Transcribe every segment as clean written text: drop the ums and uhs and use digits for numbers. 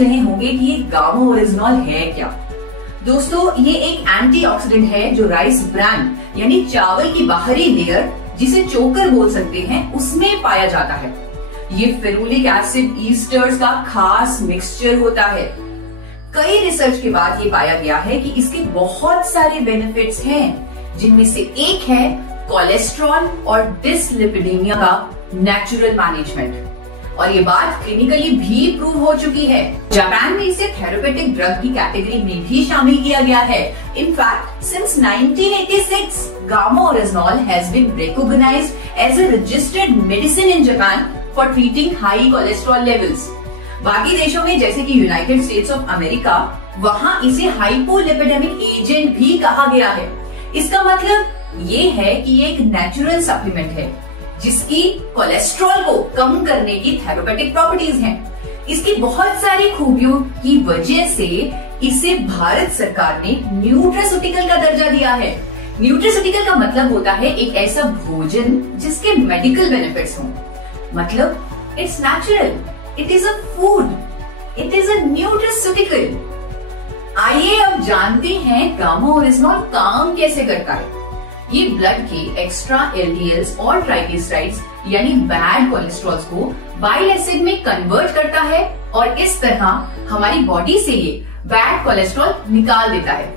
रहे होंगे कि ये गामा ओरिजिनॉल है क्या। दोस्तों, ये एक एंटीऑक्सीडेंट है जो राइस ब्रान यानी चावल की बाहरी लेयर, जिसे चोकर बोल सकते हैं, उसमें पाया जाता है। ये फेरुलिक एसिड ईस्टर्स का खास मिक्सचर होता है। कई रिसर्च के बाद ये पाया गया है कि इसके बहुत सारे बेनिफिट्स हैं, जिनमें से एक है कोलेस्ट्रॉल और डिसलिपिडीमिया का नेचुरल मैनेजमेंट, और ये बात क्लिनिकली भी प्रूव हो चुकी है। जापान में इसे थेरेपेटिक ड्रग की कैटेगरी में भी शामिल किया गया है। In fact since 1986 gamma oryzanol has been recognised as a registered medicine in Japan for treating high cholesterol levels. बाकी देशों में जैसे कि यूनाइटेड स्टेट्स ऑफ अमेरिका, वहां इसे हाइपोलिपिडेमिक एजेंट भी कहा गया है। इसका मतलब ये है कि ये एक नेचुरल सप्लीमेंट है जिसकी कोलेस्ट्रॉल को कम करने की थेरेपेटिक प्रॉपर्टीज हैं। इसकी बहुत सारी खूबियों की वजह से इसे भारत सरकार ने न्यूट्रास्यूटिकल का दर्जा दिया है। न्यूट्रास्यूटिकल का मतलब होता है एक ऐसा भोजन जिसके मेडिकल बेनिफिट्स हों। मतलब it's natural, it is a food, it is a nutraceutical. आइए अब जानते हैं गामा ओरिजिनॉल काम कैसे करता है। ये ब्लड के एक्स्ट्रा एलडीएल्स और ट्राइग्लिसराइड्स यानी बैड कोलेस्ट्रॉल्स को बाइल एसिड में कन्वर्ट करता है और इस तरह हमारी बॉडी से ये बैड कोलेस्ट्रॉल निकाल देता है।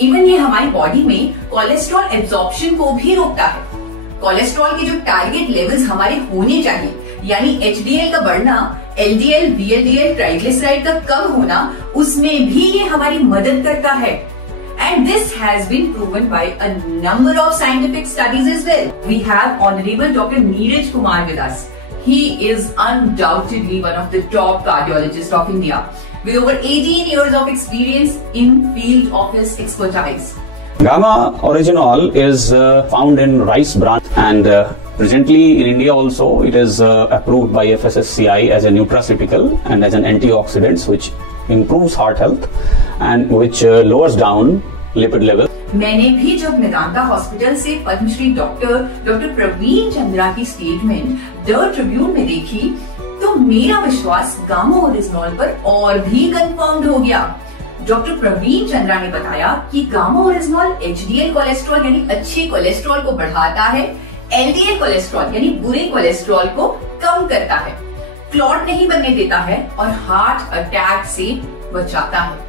इवन ये हमारी बॉडी में कोलेस्ट्रॉल एब्जॉर्प्शन को भी रोकता है। कोलेस्ट्रॉल के जो टारगेट लेवल्स हमारे होने चाहिए, यानी एचडीएल का बढ़ना, एलडीएल, वीएलडीएल, ट्राइग्लिसराइड का कम होना, उसमें भी ये हमारी मदद करता है। And this has been proven by a number of scientific studies as well. We have Honorable Dr. Neeraj Kumar with us. He is undoubtedly one of the top cardiologists of India, with over 18 years of experience in field of his expertise. Gamma orygenol is found in rice bran, and presently in India also it is approved by FSSCI as a nutraceutical and as an antioxidant, which improves heart health and which lowers down lipid level. मैंने भी जब Medanta hospital से Padmashri doctor Praveen Chandra की statement the Tribune में देखी, तो मेरा विश्वास गामा ओरिजिनॉल पर और भी कंफर्म्ड हो गया। डॉक्टर प्रवीण चंद्रा ने बताया कि गामा ओरिजिनॉल एचडीएल कोलेस्ट्रॉल यानी अच्छे कोलेस्ट्रॉल को बढ़ाता है, एलडीएल कोलेस्ट्रॉल यानी बुरे कोलेस्ट्रॉल को कम करता है, क्लॉट नहीं बनने देता है और हार्ट अटैक से बचाता है।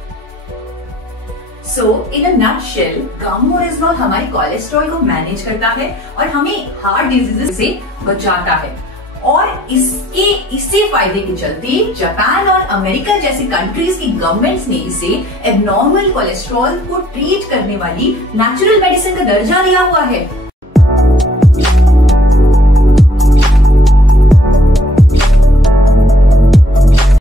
सो इन अ नटशेल, गामा ओरिजिनॉल हमारे कोलेस्ट्रॉल को मैनेज करता है और हमें हार्ट डिजीजेस से बचाता है। और इसी फायदे के चलते जापान और अमेरिका जैसी कंट्रीज की गवर्नमेंट्स ने इसे एबनॉर्मल कोलेस्ट्रॉल को ट्रीट करने वाली नेचुरल मेडिसिन का दर्जा दिया हुआ है।